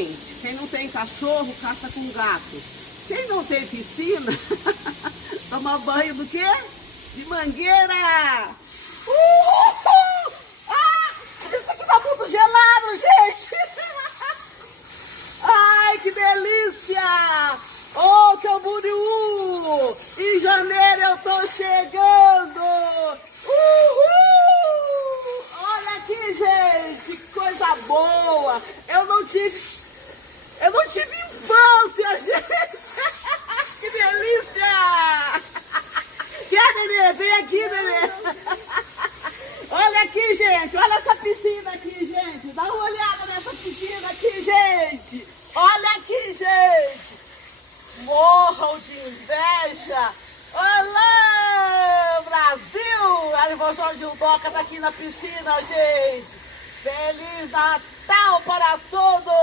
Gente, quem não tem cachorro, caça com gato. Quem não tem piscina, toma banho do quê? De mangueira! Uhul! Ah, isso aqui tá muito gelado, gente! Ai, que delícia! Ô, Camboriú! Em janeiro eu tô chegando! Uhul! Olha aqui, gente! Que coisa boa! Eu não tive infância, gente! Que delícia! Quer, Nenê? Vem aqui, Nenê! Olha aqui, gente! Olha essa piscina aqui, gente! Dá uma olhada nessa piscina aqui, gente! Olha aqui, gente! Morram de inveja! Olá, Brasil! A irmã Jorge Udoca tá aqui na piscina, gente! Feliz Natal para todos!